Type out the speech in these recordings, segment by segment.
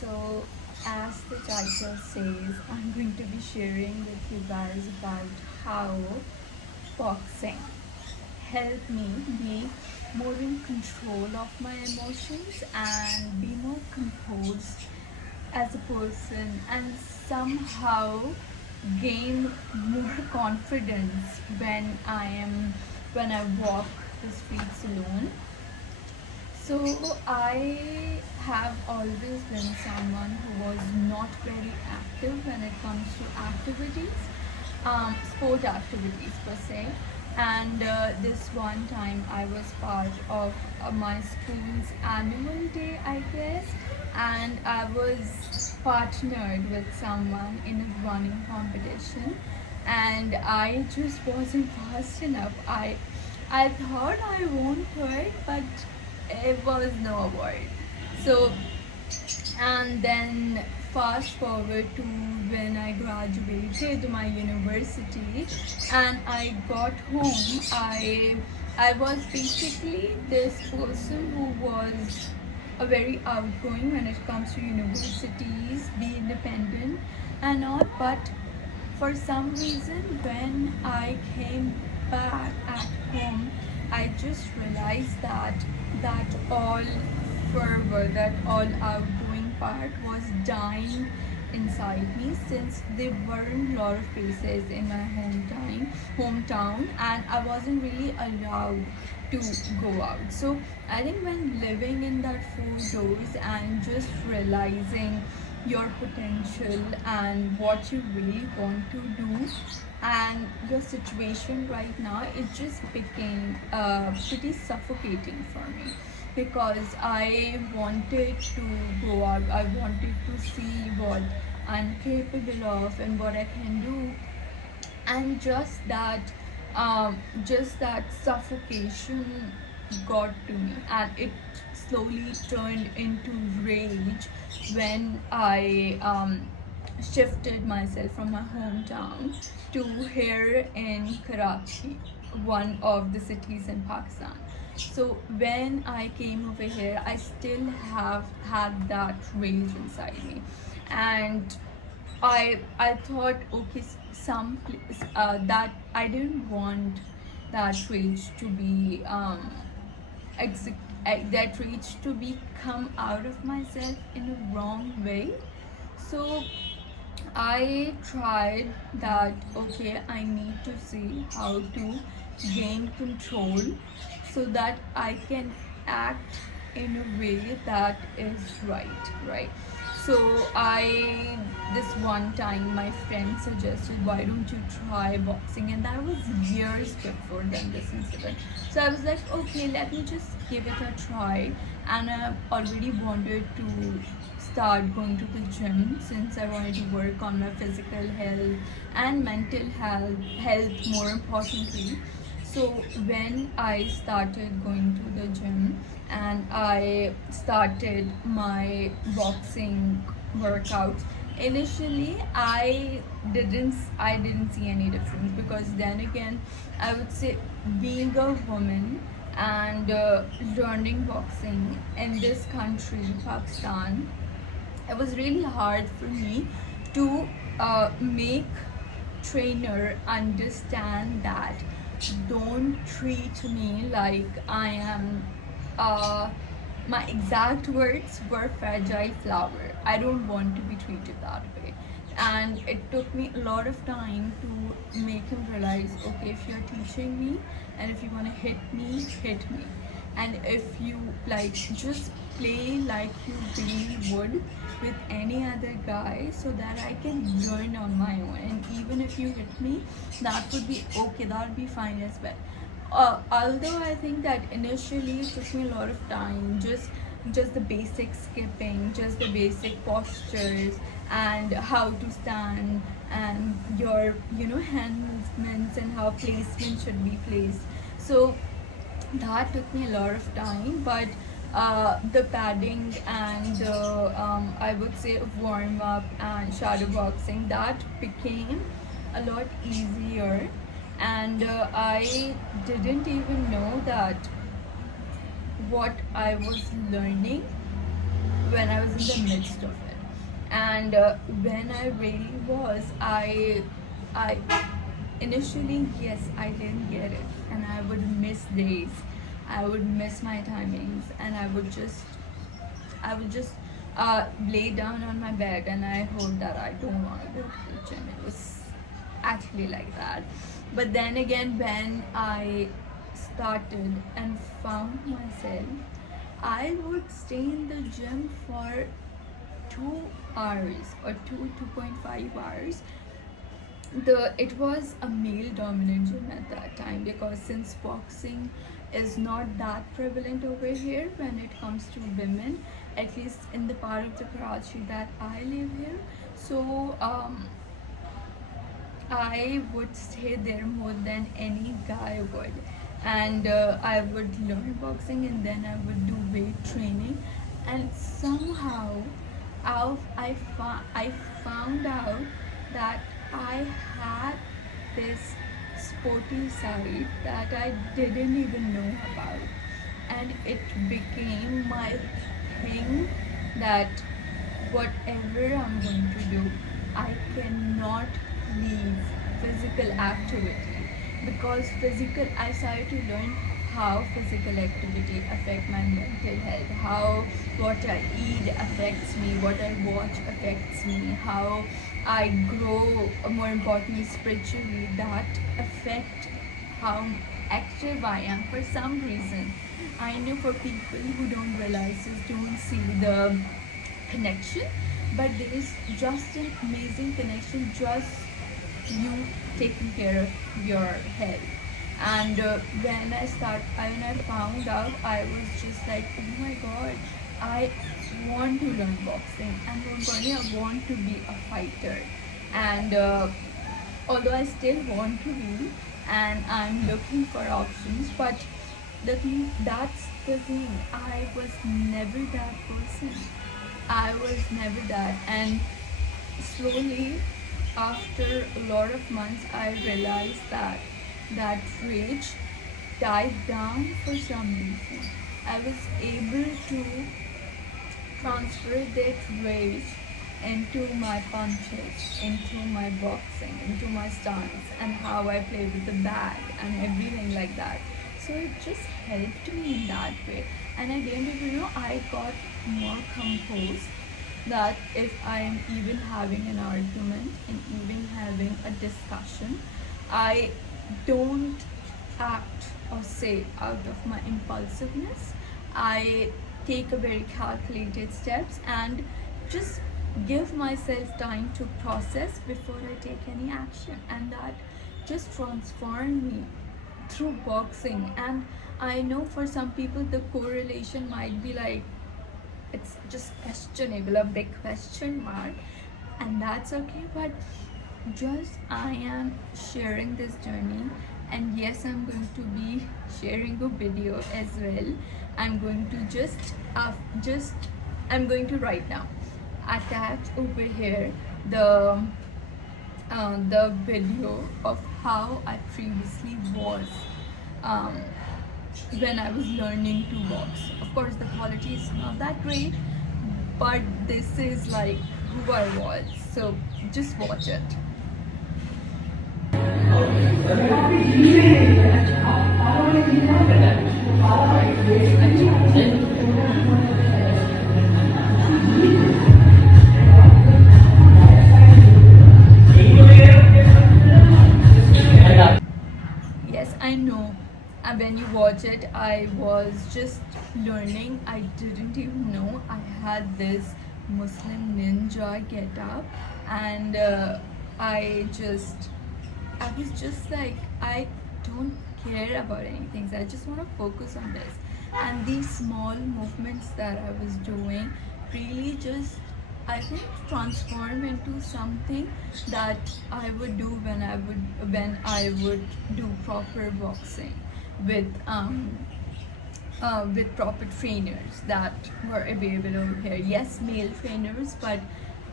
So, as the title says, I'm going to be sharing with you guys about how boxing helped me be more in control of my emotions and be more composed as a person and somehow gain more confidence when I walk the streets alone. So I have always been someone who was not very active when it comes to activities, sport activities per se. And this one time I was part of my school's annual day, I guess, and I was partnered with someone in a running competition, and I just wasn't fast enough. I thought I won third, but it was no award. So, and then fast forward to when I graduated my university and I got home, I was basically this person who was a very outgoing when it comes to universities, be independent and all, but for some reason when I came back at home, I just realized that all fervor, that all outgoing part was dying inside me since there weren't a lot of places in my hometown and I wasn't really allowed to go out. So I think when living in that four doors and just realizing your potential and what you really want to do and your situation right now, it just became pretty suffocating for me because I wanted to go out, I wanted to see what I'm capable of and what I can do, and just that suffocation got to me and it slowly turned into rage when I shifted myself from my hometown to here in Karachi, one of the cities in Pakistan. So when I came over here, I still have had that rage inside me, and I thought, okay, that I didn't want that rage to be that rage to be come out of myself in a wrong way. So I tried that, okay, I need to see how to gain control so that I can act in a way that is right? So this one time my friend suggested, why don't you try boxing? And that was years before then this incident. So I was like, okay, let me just give it a try. And I already wanted to start going to the gym since I wanted to work on my physical health and mental health more importantly. So when I started going to the gym and I started my boxing workouts, initially I didn't see any difference because then again I would say being a woman and learning boxing in this country, Pakistan, it was really hard for me to make trainer understand that don't treat me like I am uh, my exact words were fragile flower. I don't want to be treated that way. And it took me a lot of time to make him realize, okay, if you're teaching me and if you want to hit me. And if you like, just play like you really would with any other guy so that I can learn on my own. And even if you hit me, that would be okay, that would be fine as well. Although I think that initially it took me a lot of time, just the basic skipping, just the basic postures and how to stand and your hand movements and how placement should be placed. So that took me a lot of time, but the padding and I would say warm up and shadow boxing, that became a lot easier. And I didn't even know that what I was learning when I was in the midst of it. And when I really was, I initially, yes, I didn't get it, and I would miss days, I would miss my timings, and I would just lay down on my bed and I hope that I don't want to go to the gym. It was actually like that. But then again, when I started and found myself, I would stay in the gym for 2 hours or 2.5 hours. It was a male dominant gym at that time, because since boxing is not that prevalent over here when it comes to women, at least in the part of the Karachi that I live here. So I would stay there more than any guy would, and I would learn boxing and then I would do weight training, and somehow I found out that I had this sporty side that I didn't even know about, and it became my thing that whatever I'm going to do, I cannot leave physical activity, because physical I started to learn how physical activity affect my mental health, how what I eat affects me, what I watch affects me, how I grow, more importantly spiritually, that affect how active I am. For some reason, I know for people who don't realize this, don't see the connection, but there is just an amazing connection, just you taking care of your health. And when I found out, I was just like, oh my god, I want to learn boxing, and I want to be a fighter. And although I still want to be, and I'm looking for options, but that's the thing, I was never that person. I was never that. And slowly, after a lot of months, I realized that that rage died down for some reason. I was able to transfer that rage into my punches, into my boxing, into my stance, and how I play with the bag and everything like that. So it just helped me in that way. And at the end of it, I got more composed, that if I am even having an argument and even having a discussion, I don't act or say out of my impulsiveness. I take a very calculated steps and just give myself time to process before I take any action, and that just transformed me through boxing. And I know for some people the correlation might be like, it's just questionable, a big question mark, and that's okay. But just I am sharing this journey, and yes, I'm going to be sharing a video as well. I'm going to I'm going to right now attach over here the video of how I previously was, um, when I was learning to box. Of course, the quality is not that great, but this is like who I was. So just watch it. Yes, I know. And when you watch it, I was just learning. I didn't even know I had this Muslim ninja get up, and I was just like, I don't care about anything. So I just want to focus on this. And these small movements that I was doing really just, I think, transform into something that I would do when I would do proper boxing with proper trainers that were available over here. Yes, male trainers, but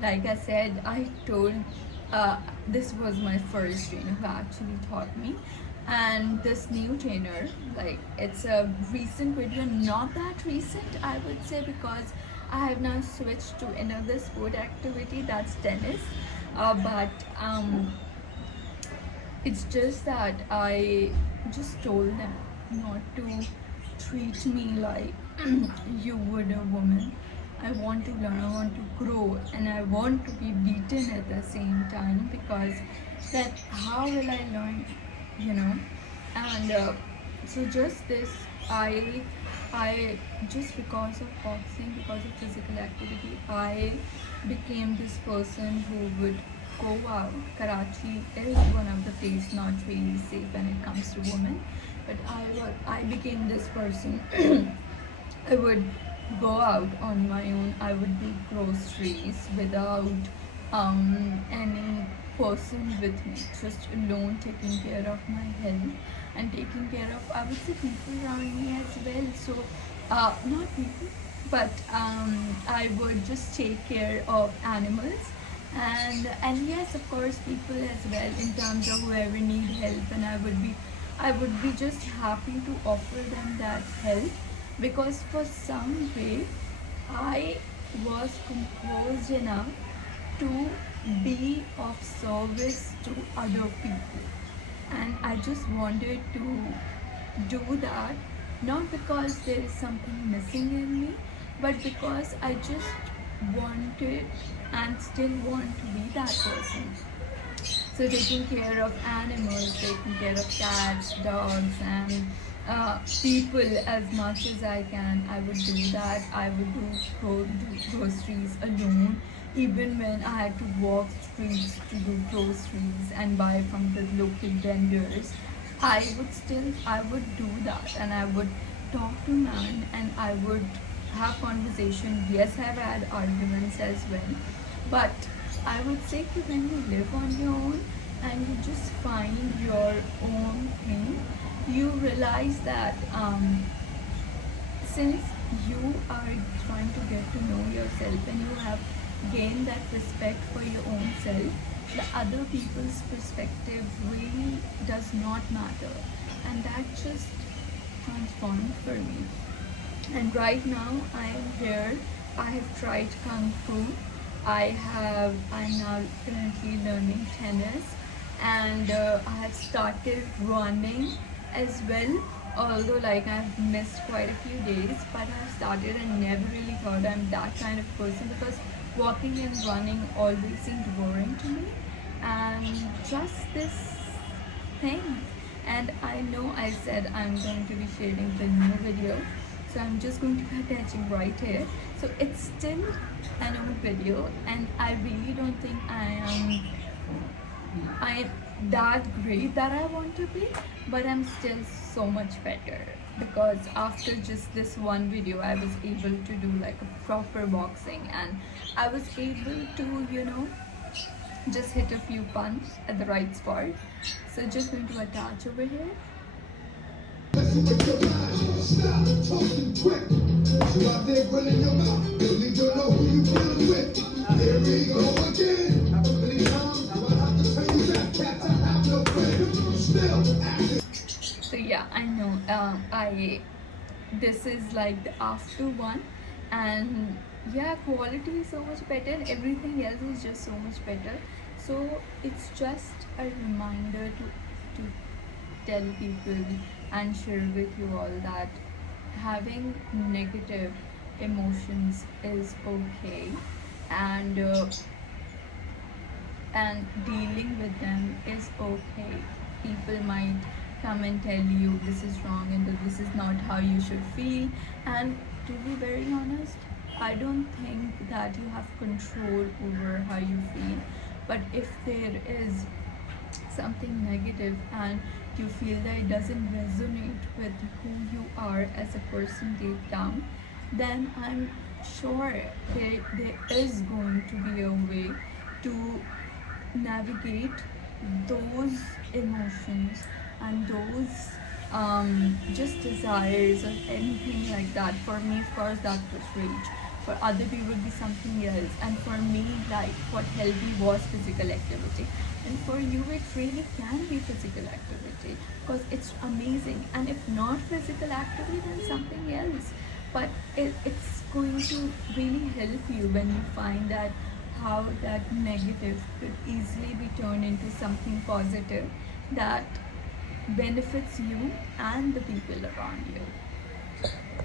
like I said, this was my first trainer who actually taught me. And this new trainer, like, it's a recent video, not that recent I would say, because I have now switched to another sport activity, that's tennis. But it's just that I just told them not to treat me like you would a woman. I want to learn, I want to grow, and I want to be beaten at the same time, because then how will I learn, you know? And so just this, I I just because of boxing, because of physical activity, I became this person who would go out. Karachi is one of the places not really safe when it comes to women, but I became this person. I would go out on my own. I would do groceries without any person with me, just alone, taking care of my health and taking care of, I would say, people around me as well. So, not people, but I would just take care of animals, and yes, of course, people as well, in terms of whoever need help, and I would be just happy to offer them that help, because for some way I was composed enough to be of service to other people, and I just wanted to do that, not because there is something missing in me, but because I just wanted and still want to be that person. So taking care of animals, taking care of cats, dogs, and people as much as I can, I would do that. I would do groceries alone, even when I had to walk streets to do groceries and buy from the local vendors. I would do that, and I would talk to man, and I would have conversation. Yes, I've had arguments as well, but I would say that when you live on your own and you just find your own thing, you realize that since you are trying to get to know yourself and you have gained that respect for your own self, the other people's perspective really does not matter. And that just transformed for me. And right now I am here. I have tried kung fu. I'm now currently learning tennis, and I have started running as well. Although like I've missed quite a few days, but I've started and never really thought I'm that kind of person, because walking and running always seemed boring to me, and just this thing. And I know I said I'm going to be sharing the new video, so I'm just going to be attaching right here. So it's still an old video, and I really don't think I'm that great that I want to be, but I'm still so much better, because after just this one video I was able to do like a proper boxing, and I was able to, just hit a few punch at the right spot. So just going to attach over here. Stop talking quick. You out there running your mouth. Really don't know who you dealing with. Here we go again. How many times do I have to tell you that cats I have no friend? Still acting. So yeah, I know. This is like the after one, and yeah, quality is so much better, and everything else is just so much better. So it's just a reminder to tell people and share with you all that having negative emotions is okay, and and dealing with them is okay. People might come and tell you this is wrong and that this is not how you should feel, and to be very honest, I don't think that you have control over how you feel. But if there is something negative and you feel that it doesn't resonate with who you are as a person deep down, then I'm sure there is going to be a way to navigate those emotions and those just desires or anything like that. For me, of course, that was rage. For other people, it would be something else. And for me, like what helped me was physical activity. And for you, it really can be physical activity, because it's amazing. And if not physical activity, then something else. but it's going to really help you when you find that how that negative could easily be turned into something positive that benefits you and the people around you.